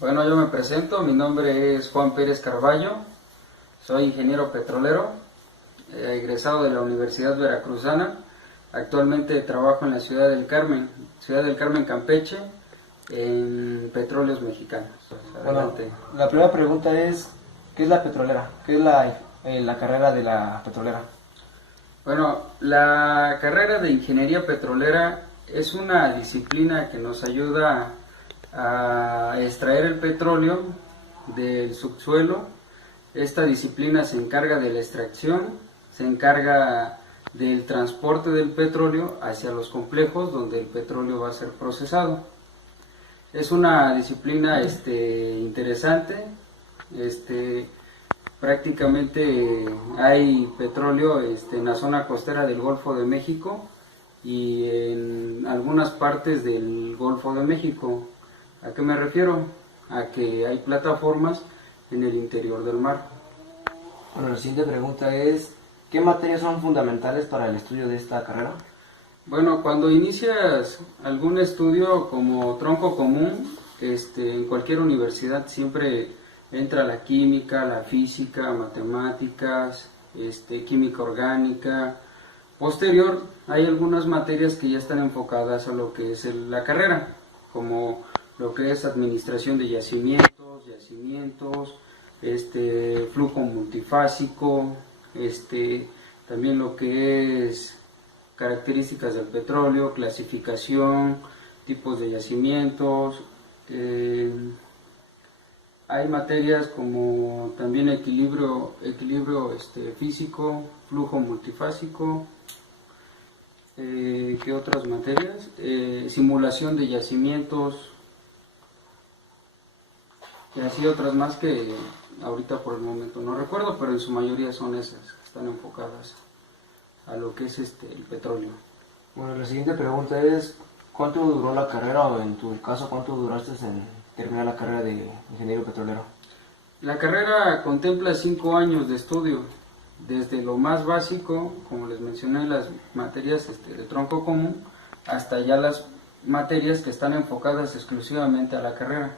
Bueno, yo me presento, mi nombre es Juan Pérez Carballo, soy ingeniero petrolero, egresado de la Universidad Veracruzana. Actualmente trabajo en la Ciudad del Carmen, Campeche, en Petróleos Mexicanos. Bueno, Adelante. la primera pregunta es, ¿qué es la petrolera? ¿Qué es la carrera de la petrolera? Bueno, la carrera de ingeniería petrolera es una disciplina que nos ayuda a extraer el petróleo del subsuelo. Esta disciplina se encarga de la extracción, se encarga del transporte del petróleo hacia los complejos donde el petróleo va a ser procesado. Es una disciplina interesante. Prácticamente hay petróleo en la zona costera del Golfo de México y en algunas partes del Golfo de México. ¿A qué me refiero? A que hay plataformas en el interior del mar. Bueno, la siguiente pregunta es, ¿qué materias son fundamentales para el estudio de esta carrera? Bueno, cuando inicias algún estudio como tronco común, en cualquier universidad siempre entra la química, la física, matemáticas, química orgánica. Posterior, hay algunas materias que ya están enfocadas a lo que es la carrera, como lo que es administración de yacimientos, flujo multifásico, también lo que es características del petróleo, clasificación, tipos de yacimientos. Hay materias como también equilibrio físico, flujo multifásico. ¿Qué otras materias? Simulación de yacimientos y así otras más que ahorita por el momento no recuerdo, pero en su mayoría son esas que están enfocadas a lo que es el petróleo. Bueno, la siguiente pregunta es, ¿cuánto duró la carrera o en tu caso cuánto duraste en terminar la carrera de ingeniero petrolero? La carrera contempla 5 años de estudio, desde lo más básico, como les mencioné, las materias de tronco común, hasta ya las materias que están enfocadas exclusivamente a la carrera.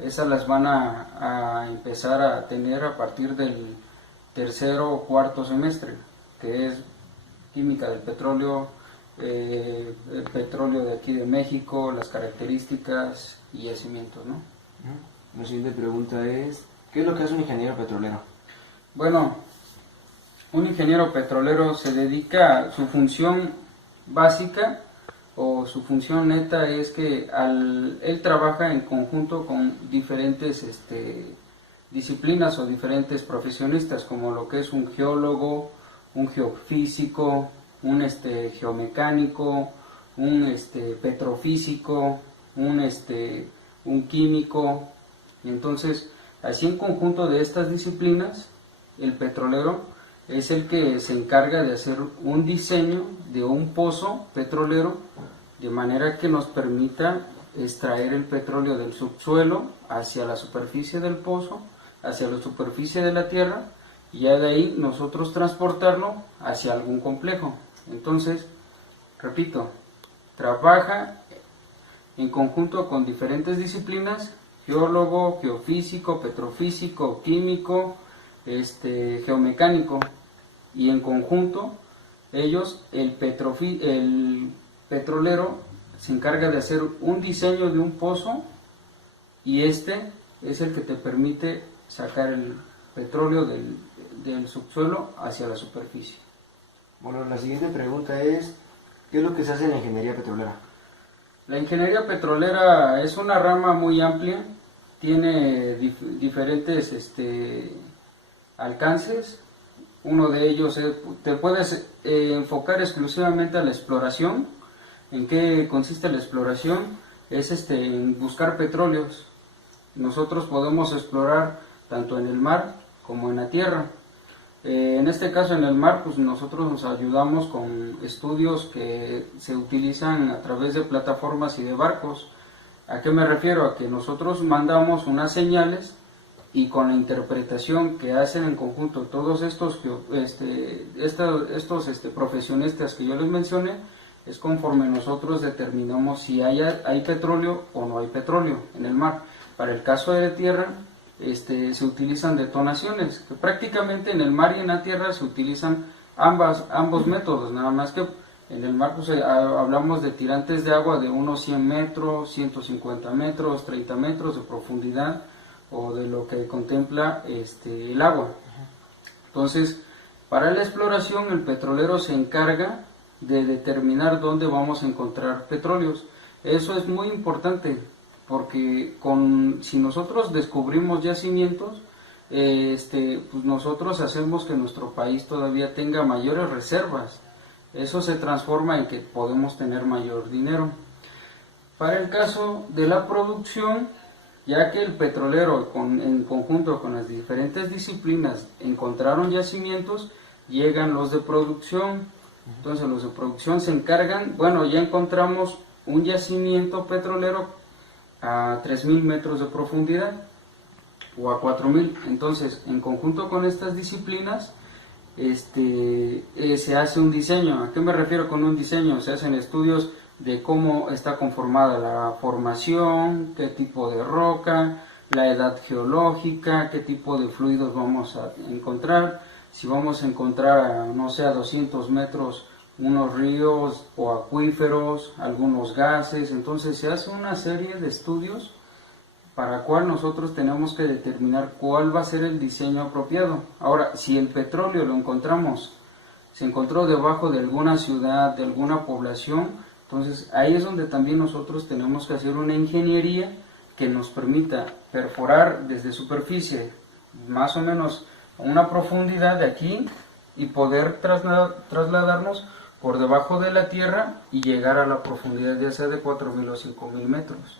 Esas las van a empezar a tener a partir del tercero o cuarto semestre, que es química del petróleo, el petróleo de aquí de México, las características y yacimientos, ¿no? La siguiente pregunta es, ¿qué es lo que hace un ingeniero petrolero? Bueno, un ingeniero petrolero se dedica a su función básica o su función neta es que él trabaja en conjunto con diferentes disciplinas o diferentes profesionistas, como lo que es un geólogo, un geofísico, un geomecánico, un petrofísico, un químico. Entonces, así en conjunto de estas disciplinas, el petrolero es el que se encarga de hacer un diseño de un pozo petrolero de manera que nos permita extraer el petróleo del subsuelo hacia la superficie del pozo, hacia la superficie de la tierra, y ya de ahí nosotros transportarlo hacia algún complejo. Entonces, repito, trabaja en conjunto con diferentes disciplinas: geólogo, geofísico, petrofísico, químico, geomecánico, y en conjunto ellos, el petrolero se encarga de hacer un diseño de un pozo y es el que te permite sacar el petróleo del subsuelo hacia la superficie. Bueno, la siguiente pregunta es, ¿qué es lo que se hace en la ingeniería petrolera? La ingeniería petrolera es una rama muy amplia, tiene diferentes alcances. Uno de ellos te puedes enfocar exclusivamente a la exploración. ¿En qué consiste la exploración? Es en buscar petróleos. Nosotros podemos explorar tanto en el mar como en la tierra. En este caso en el mar, pues nosotros nos ayudamos con estudios que se utilizan a través de plataformas y de barcos. ¿A qué me refiero? A que nosotros mandamos unas señales y con la interpretación que hacen en conjunto todos estos profesionistas que yo les mencioné, es conforme nosotros determinamos si hay petróleo o no hay petróleo en el mar. Para el caso de la tierra, se utilizan detonaciones, que prácticamente en el mar y en la tierra se utilizan ambos métodos, nada más que en el mar pues, hablamos de tirantes de agua de unos 100 metros, 150 metros, 30 metros de profundidad, o de lo que contempla el agua. Entonces, para la exploración el petrolero se encarga de determinar dónde vamos a encontrar petróleos. Eso es muy importante, porque si nosotros descubrimos yacimientos, pues nosotros hacemos que nuestro país todavía tenga mayores reservas. Eso se transforma en que podemos tener mayor dinero. Para el caso de la producción, ya que el petrolero en conjunto con las diferentes disciplinas encontraron yacimientos, llegan los de producción. Entonces los de producción se encargan, bueno, ya encontramos un yacimiento petrolero a 3.000 metros de profundidad o a 4.000. Entonces, en conjunto con estas disciplinas, se hace un diseño. ¿A qué me refiero con un diseño? Se hacen estudios de cómo está conformada la formación, qué tipo de roca, la edad geológica, qué tipo de fluidos vamos a encontrar, si vamos a encontrar, no sé, a 200 metros unos ríos o acuíferos, algunos gases. Entonces se hace una serie de estudios para cual nosotros tenemos que determinar cuál va a ser el diseño apropiado. Ahora, si el petróleo lo encontramos, se encontró debajo de alguna ciudad, de alguna población, entonces ahí es donde también nosotros tenemos que hacer una ingeniería que nos permita perforar desde superficie, más o menos a una profundidad de aquí, y poder trasladarnos por debajo de la tierra y llegar a la profundidad ya sea de 4.000 o 5.000 metros.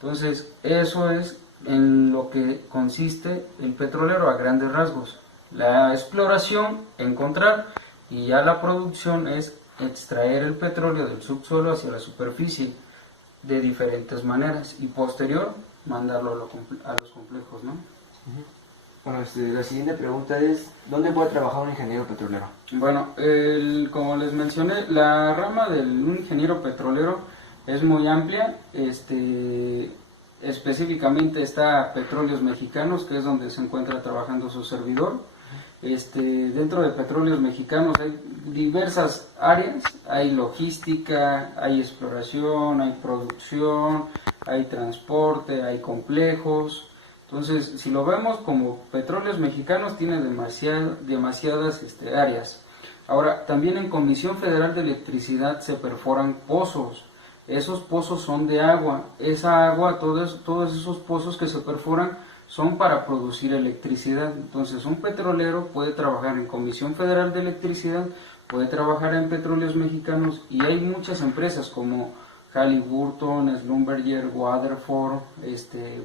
Entonces, eso es en lo que consiste el petrolero a grandes rasgos. La exploración, encontrar, y ya la producción es extraer el petróleo del subsuelo hacia la superficie de diferentes maneras y posterior mandarlo a los complejos, ¿no? Bueno, la siguiente pregunta es, ¿dónde puede trabajar un ingeniero petrolero? Bueno, como les mencioné, la rama del ingeniero petrolero es muy amplia. Específicamente está Petróleos Mexicanos, que es donde se encuentra trabajando su servidor. Dentro de Petróleos Mexicanos hay diversas áreas, hay logística, hay exploración, hay producción, hay transporte, hay complejos. Entonces, si lo vemos como Petróleos Mexicanos, tiene demasiadas áreas. Ahora, también en Comisión Federal de Electricidad se perforan pozos. Esos pozos son de agua. Esa agua, todos esos pozos que se perforan son para producir electricidad. Entonces, un petrolero puede trabajar en Comisión Federal de Electricidad, puede trabajar en Petróleos Mexicanos, y hay muchas empresas como Halliburton, Schlumberger, Waterford,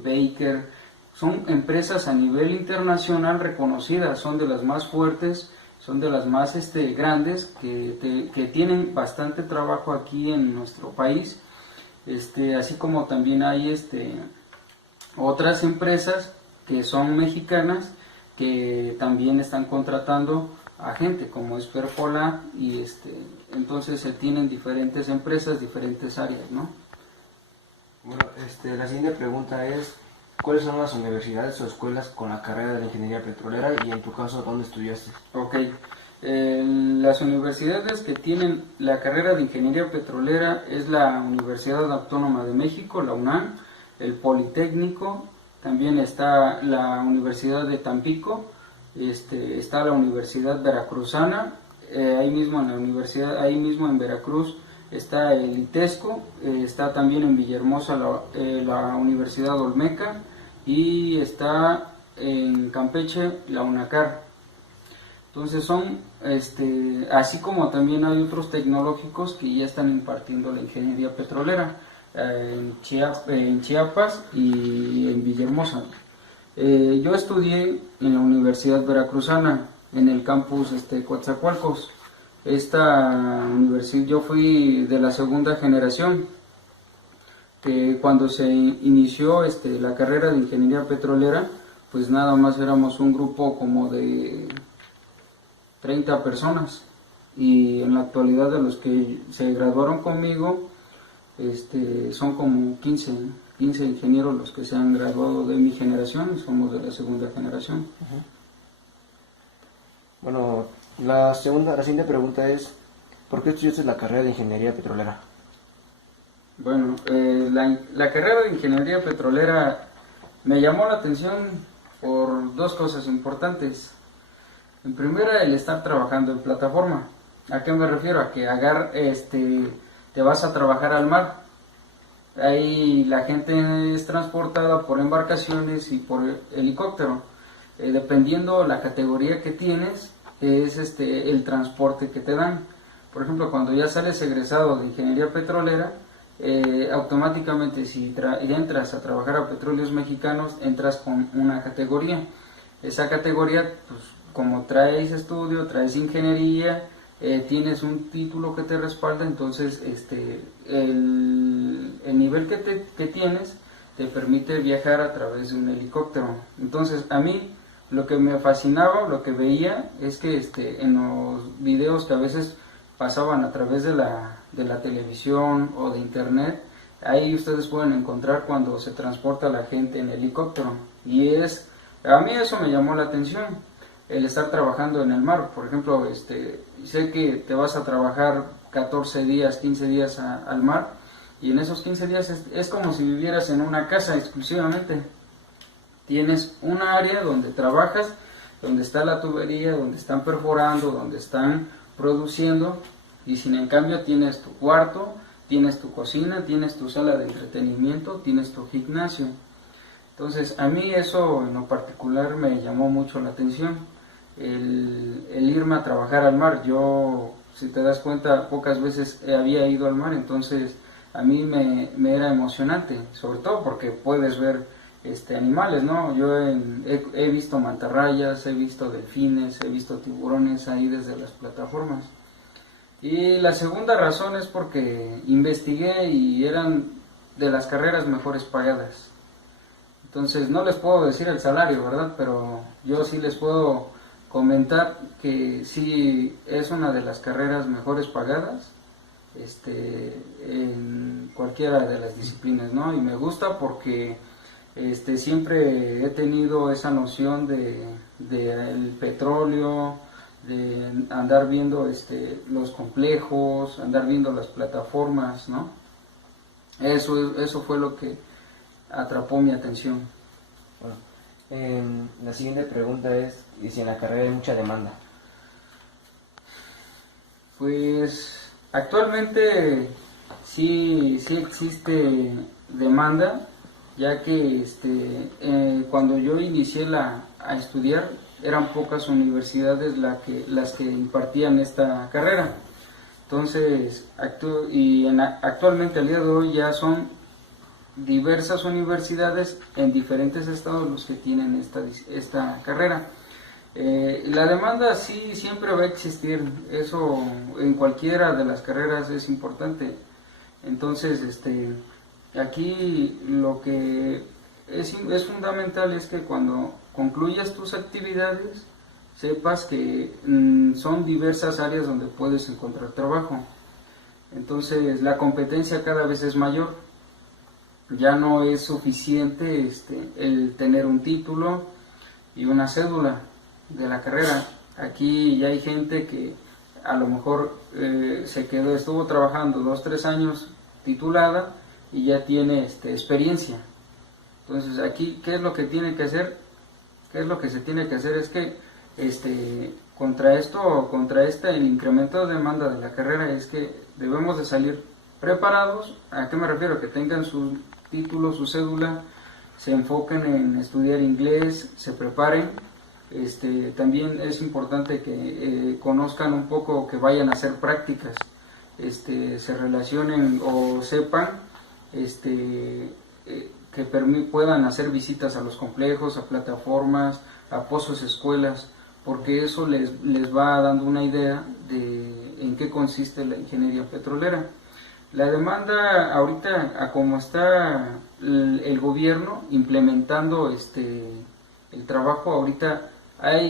Baker. Son empresas a nivel internacional reconocidas, son de las más fuertes, son de las más grandes, que tienen bastante trabajo aquí en nuestro país. Así como también hay otras empresas que son mexicanas, que también están contratando a gente como es Perfola, y entonces se tienen diferentes empresas, diferentes áreas, ¿no? Bueno, la siguiente pregunta es, ¿cuáles son las universidades o escuelas con la carrera de ingeniería petrolera y en tu caso dónde estudiaste? Ok, las universidades que tienen la carrera de ingeniería petrolera es la Universidad Autónoma de México, la UNAM, el Politécnico, también está la Universidad de Tampico, está la Universidad Veracruzana, ahí mismo en Veracruz está el ITESCO, está también en Villahermosa la Universidad Olmeca, y está en Campeche la UNACAR. Entonces son, así como también hay otros tecnológicos que ya están impartiendo la ingeniería petrolera en Chiapas y en Villahermosa. Yo estudié en la Universidad Veracruzana, en el campus Coatzacoalcos. Esta universidad, yo fui de la segunda generación, que cuando se inició la carrera de ingeniería petrolera, pues nada más éramos un grupo como de 30 personas, y en la actualidad de los que se graduaron conmigo son como 15 15 ingenieros los que se han graduado de mi generación, somos de la segunda generación. Bueno, la siguiente pregunta es, ¿por qué estudiaste la carrera de ingeniería petrolera? Bueno, la carrera de ingeniería petrolera me llamó la atención por dos cosas importantes. En primera, el estar trabajando en plataforma. ¿A qué me refiero? A que te vas a trabajar al mar. Ahí la gente es transportada por embarcaciones y por helicóptero. Dependiendo la categoría que tienes, es el transporte que te dan. Por ejemplo, cuando ya sales egresado de ingeniería petrolera, automáticamente si entras a trabajar a Petróleos Mexicanos, entras con una categoría. Esa categoría, pues como traes estudio, traes ingeniería, tienes un título que te respalda, entonces el nivel que tienes te permite viajar a través de un helicóptero. Entonces a mí lo que me fascinaba, lo que veía, es que en los videos que a veces pasaban a través de la televisión o de internet, ahí ustedes pueden encontrar cuando se transporta la gente en helicóptero, y a mí eso me llamó la atención, el estar trabajando en el mar. Por ejemplo, sé que te vas a trabajar 14 días, 15 días al mar, y en esos 15 días es como si vivieras en una casa exclusivamente. Tienes un área donde trabajas, donde está la tubería, donde están perforando, donde están produciendo, y sin en cambio tienes tu cuarto, tienes tu cocina, tienes tu sala de entretenimiento, tienes tu gimnasio. Entonces a mí eso en lo particular me llamó mucho la atención, el irme a trabajar al mar. Yo, si te das cuenta, pocas veces había ido al mar, entonces a mí me era emocionante, sobre todo porque puedes ver animales, ¿no? Yo he visto mantarrayas, he visto delfines, he visto tiburones ahí desde las plataformas. Y la segunda razón es porque investigué y eran de las carreras mejores pagadas. Entonces no les puedo decir el salario, ¿verdad? Pero yo sí les puedo comentar que sí es una de las carreras mejores pagadas en cualquiera de las disciplinas, ¿no? Y me gusta porque siempre he tenido esa noción de el petróleo, de andar viendo los complejos, andar viendo las plataformas, ¿no? Eso fue lo que atrapó mi atención. Bueno, la siguiente pregunta es, ¿y si en la carrera hay mucha demanda? Pues actualmente sí existe demanda, ya que cuando yo inicié a estudiar eran pocas universidades las que impartían esta carrera. Entonces, actualmente al día de hoy ya son diversas universidades en diferentes estados los que tienen esta carrera. La demanda sí siempre va a existir, eso en cualquiera de las carreras es importante. Entonces, aquí lo que es fundamental es que cuando concluyas tus actividades sepas que son diversas áreas donde puedes encontrar trabajo. Entonces la competencia cada vez es mayor. Ya no es suficiente el tener un título y una cédula de la carrera. Aquí ya hay gente que a lo mejor estuvo trabajando 2-3 años titulada y ya tiene experiencia. Entonces aquí, ¿qué es lo que tiene que hacer? ¿Qué es lo que se tiene que hacer? Es que contra el incremento de demanda de la carrera es que debemos de salir preparados. ¿A qué me refiero? Que tengan su título, su cédula, se enfoquen en estudiar inglés, se preparen. También es importante que conozcan un poco, que vayan a hacer prácticas, se relacionen o sepan que puedan hacer visitas a los complejos, a plataformas, a pozos, escuelas, porque eso les va dando una idea de en qué consiste la ingeniería petrolera. La demanda ahorita, a como está el gobierno implementando el trabajo, ahorita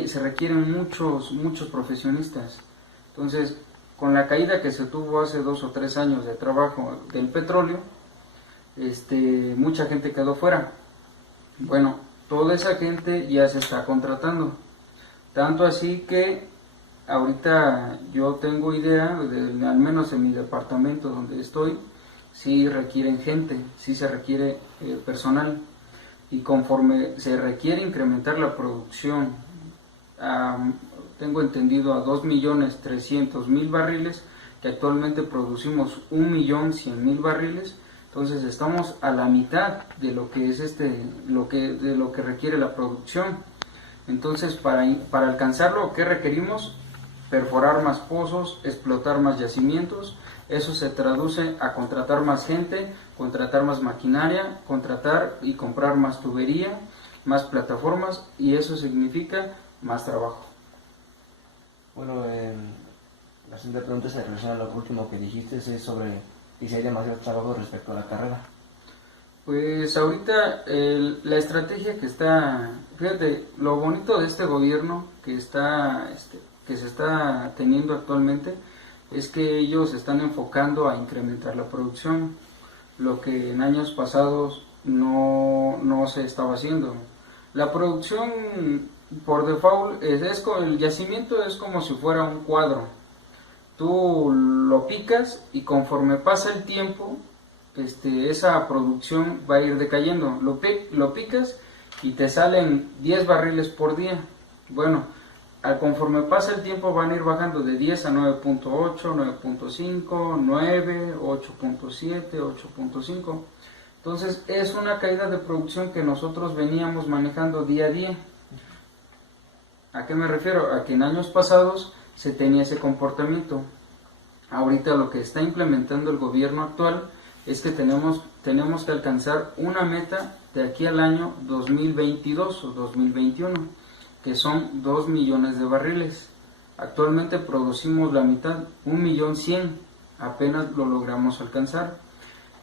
se requieren muchos profesionistas. Entonces, con la caída que se tuvo hace 2 o 3 años de trabajo del petróleo, mucha gente quedó fuera. Bueno, toda esa gente ya se está contratando. Tanto así que ahorita yo tengo idea, al menos en mi departamento donde estoy, sí requieren gente, sí se requiere personal. Y conforme se requiere incrementar la producción, tengo entendido a 2.300.000 barriles, que actualmente producimos 1.100.000 barriles, entonces estamos a la mitad de lo que es de lo que requiere la producción. Entonces para alcanzarlo, ¿qué requerimos? Perforar más pozos, explotar más yacimientos. Eso se traduce a contratar más gente, contratar más maquinaria, contratar y comprar más tubería, más plataformas, y eso significa más trabajo. Bueno, la siguiente pregunta se relaciona a lo último que dijiste, es sobre si hay demasiado trabajo respecto a la carrera. Pues ahorita la estrategia que está, fíjate, lo bonito de este gobierno que se está teniendo actualmente es que ellos están enfocando a incrementar la producción, lo que en años pasados no se estaba haciendo. La producción por default el yacimiento es como si fuera un cuadro. Tú lo picas y conforme pasa el tiempo, esa producción va a ir decayendo. Lo picas y te salen 10 barriles por día. Bueno, conforme pasa el tiempo van a ir bajando de 10 a 9.8, 9.5, 9, 8.7, 8.5. Entonces es una caída de producción que nosotros veníamos manejando día a día. ¿A qué me refiero? A que en años pasados se tenía ese comportamiento. Ahorita lo que está implementando el gobierno actual es que tenemos que alcanzar una meta de aquí al año 2022 o 2021, que son 2 millones de barriles. Actualmente producimos la mitad, 1.100.000, apenas lo logramos alcanzar.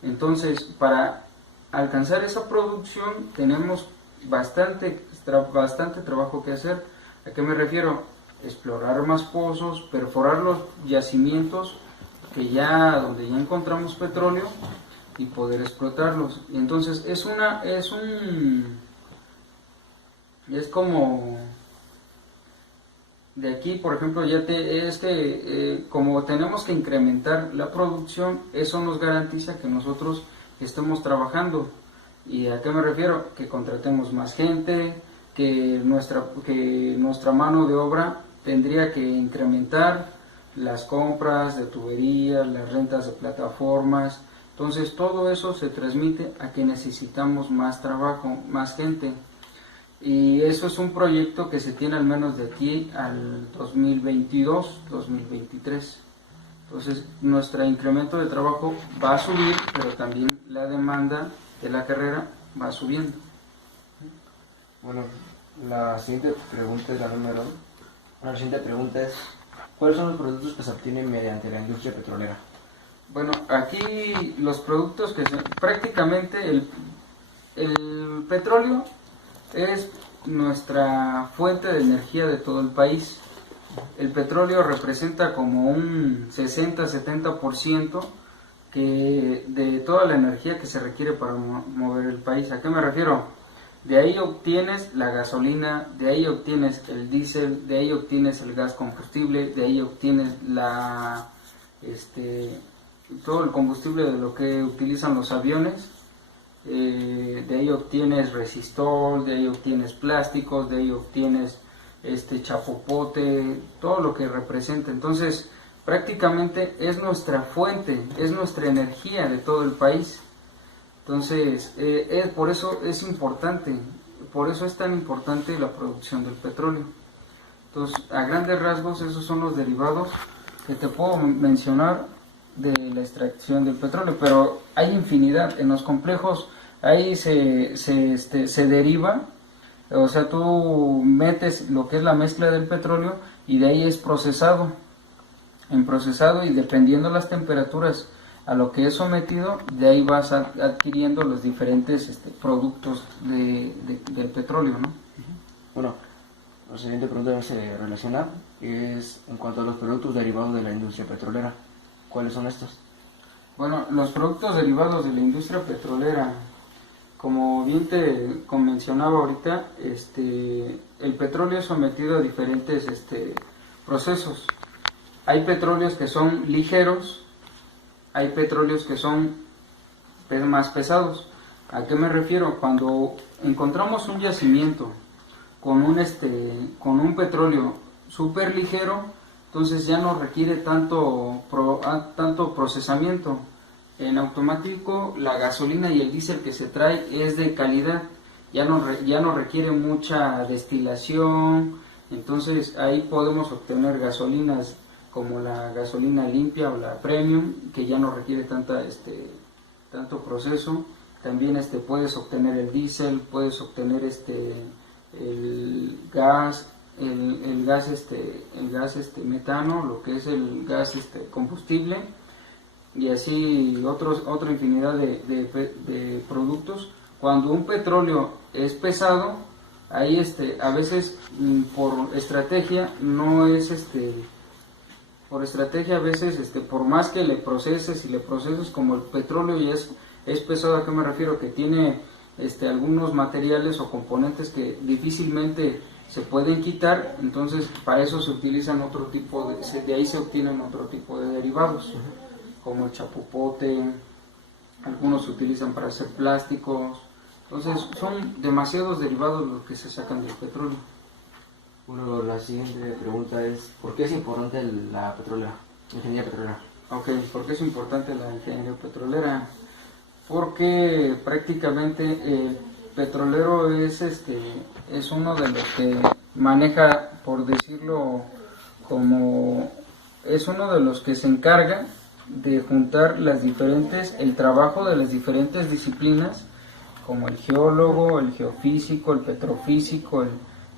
Entonces, para alcanzar esa producción tenemos bastante trabajo que hacer. ¿A qué me refiero? Explorar más pozos, perforar los yacimientos donde ya encontramos petróleo y poder explotarlos. Y entonces es como de aquí, por ejemplo, como tenemos que incrementar la producción, eso nos garantiza que nosotros estemos trabajando. ¿Y a qué me refiero? Que contratemos más gente, que nuestra mano de obra tendría que incrementar las compras de tuberías, las rentas de plataformas. Entonces todo eso se transmite a que necesitamos más trabajo, más gente. Y eso es un proyecto que se tiene al menos de aquí al 2022, 2023. Entonces nuestro incremento de trabajo va a subir, pero también la demanda de la carrera va subiendo. Bueno, la siguiente pregunta es ¿cuáles son los productos que se obtienen mediante la industria petrolera? Bueno, aquí los productos prácticamente el petróleo es nuestra fuente de energía de todo el país. El petróleo representa como un 60-70% de toda la energía que se requiere para mover el país. ¿A qué me refiero? De ahí obtienes la gasolina, de ahí obtienes el diésel, de ahí obtienes el gas combustible, de ahí obtienes todo el combustible de lo que utilizan los aviones, de ahí obtienes resistol, de ahí obtienes plásticos, de ahí obtienes chapopote, todo lo que representa. Entonces, prácticamente es nuestra fuente, es nuestra energía de todo el país. Entonces, por eso es importante, por eso es tan importante la producción del petróleo. Entonces, a grandes rasgos, esos son los derivados que te puedo mencionar de la extracción del petróleo, pero hay infinidad. En los complejos ahí se deriva, o sea, tú metes lo que es la mezcla del petróleo y de ahí es procesado, y dependiendo las temperaturas a lo que es sometido, de ahí vas adquiriendo los diferentes productos del petróleo, ¿no? Bueno, la siguiente pregunta se relaciona, es en cuanto a los productos derivados de la industria petrolera. ¿Cuáles son estos? Bueno, los productos derivados de la industria petrolera, como bien te mencionaba ahorita, el petróleo es sometido a diferentes procesos. Hay petróleos que son ligeros, hay petróleos que son más pesados. ¿A qué me refiero? Cuando encontramos un yacimiento con un petróleo súper ligero, entonces ya no requiere tanto procesamiento. En automático la gasolina y el diésel que se trae es de calidad, ya no requiere mucha destilación, entonces ahí podemos obtener gasolinas como la gasolina limpia o la premium, que ya no requiere tanto proceso. También puedes obtener el diésel, puedes obtener el gas, el gas metano, lo que es el gas combustible, y así otra infinidad de productos. Cuando un petróleo es pesado, ahí a veces por estrategia no es por estrategia a veces por más que le proceses como el petróleo ya es pesado. ¿A qué me refiero? Que tiene algunos materiales o componentes que difícilmente se pueden quitar, entonces para eso se utilizan otro tipo de ahí se obtienen otro tipo de derivados, como el chapopote, algunos se utilizan para hacer plásticos, entonces son demasiados derivados los que se sacan del petróleo. Bueno, la siguiente pregunta es, ¿por qué es importante la ingeniería petrolera? Ok, ¿por qué es importante la ingeniería petrolera? Porque prácticamente el petrolero es uno de los que maneja, por decirlo es uno de los que se encarga de juntar el trabajo de las diferentes disciplinas, como el geólogo, el geofísico, el petrofísico,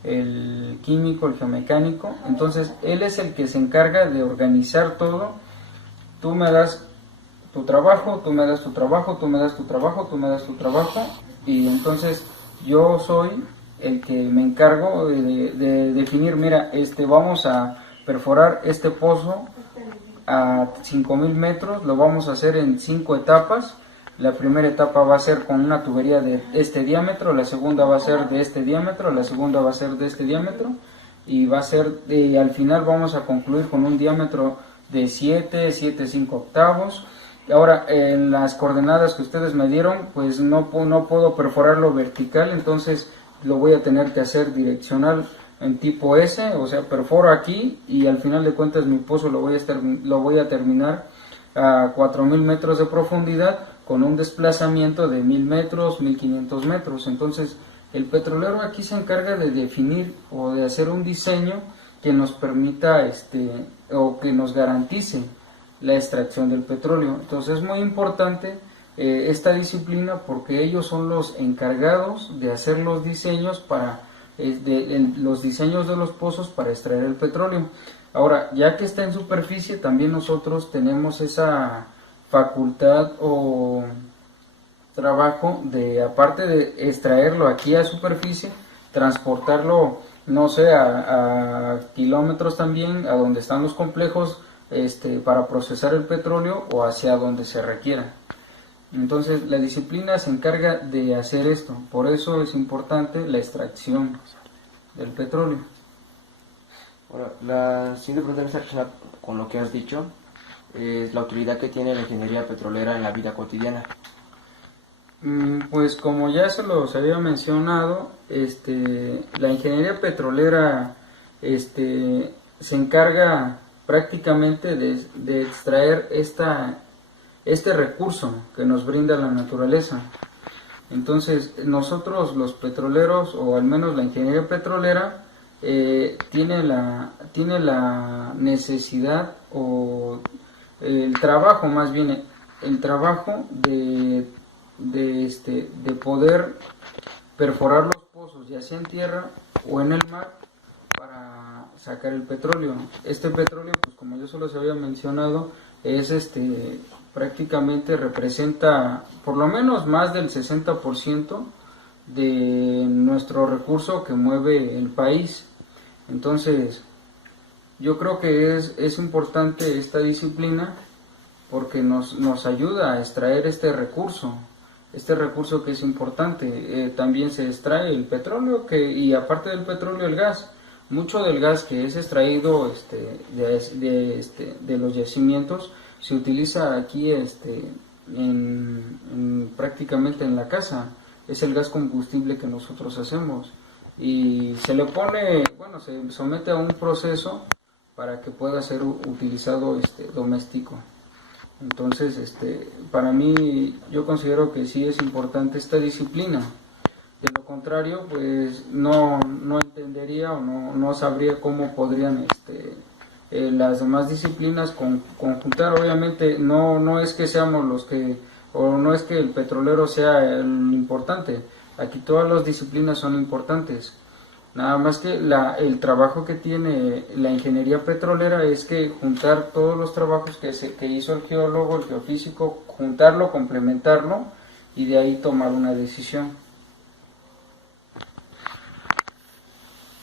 el químico, el geomecánico. Entonces él es el que se encarga de organizar todo. Tú me das tu trabajo, tú me das tu trabajo, tú me das tu trabajo, tú me das tu trabajo, y entonces yo soy el que me encargo de definir, mira, vamos a perforar este pozo a 5000 metros, lo vamos a hacer en 5 etapas. La primera etapa va a ser con una tubería de este diámetro, la segunda va a ser de este diámetro, la segunda va a ser de este diámetro, y al final vamos a concluir con un diámetro de 7,5 octavos. Ahora, en las coordenadas que ustedes me dieron, pues no puedo perforarlo vertical, entonces lo voy a tener que hacer direccional en tipo S, o sea, perforo aquí y al final de cuentas mi pozo lo voy a terminar a 4000 metros de profundidad con un desplazamiento de 1000 metros, 1500 metros. Entonces, el petrolero aquí se encarga de definir o de hacer un diseño que nos permita o que nos garantice la extracción del petróleo. Entonces es muy importante esta disciplina porque ellos son los encargados de hacer los diseños los diseños de los pozos para extraer el petróleo. Ahora, ya que está en superficie, también nosotros tenemos esa facultad o trabajo de, aparte de extraerlo aquí a superficie, transportarlo, no sé, a kilómetros también, a donde están los complejos para procesar el petróleo o hacia donde se requiera. Entonces la disciplina se encarga de hacer esto, por eso es importante la extracción del petróleo. Bueno, la siguiente pregunta está relacionada con lo que has dicho, es la utilidad que tiene la ingeniería petrolera en la vida cotidiana. Pues como ya se los había mencionado, la ingeniería petrolera se encarga prácticamente de extraer este recurso que nos brinda la naturaleza. Entonces nosotros los petroleros, o al menos la ingeniería petrolera, tiene la necesidad o el trabajo, más bien el trabajo de poder perforar los pozos, ya sea en tierra o en el mar, para sacar el petróleo. Este petróleo, pues como yo se los había mencionado, es prácticamente representa por lo menos más del 60% de nuestro recurso que mueve el país. Entonces yo creo que es importante esta disciplina porque nos ayuda a extraer este recurso que es importante. También se extrae el petróleo y aparte del petróleo el gas. Mucho del gas que es extraído de los yacimientos se utiliza aquí prácticamente en la casa. Es el gas combustible que nosotros hacemos y se le pone, bueno, se somete a un proceso para que pueda ser utilizado doméstico. Entonces, para mí, yo considero que sí es importante esta disciplina. De lo contrario, pues no entendería o no sabría cómo podrían las demás disciplinas conjuntar. Obviamente, no es que seamos los que, o no es que el petrolero sea el importante. Aquí todas las disciplinas son importantes. Nada más que el trabajo que tiene la ingeniería petrolera es que juntar todos los trabajos que hizo el geólogo, el geofísico, juntarlo, complementarlo y de ahí tomar una decisión.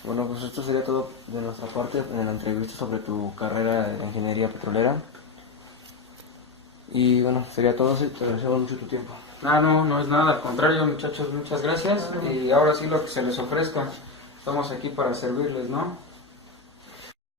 Bueno, pues esto sería todo de nuestra parte en la entrevista sobre tu carrera de ingeniería petrolera. Y bueno, sería todo. Te agradecemos mucho tu tiempo. No es nada, al contrario, muchachos, muchas gracias. Y ahora sí lo que se les ofrezca. Estamos aquí para servirles, ¿no?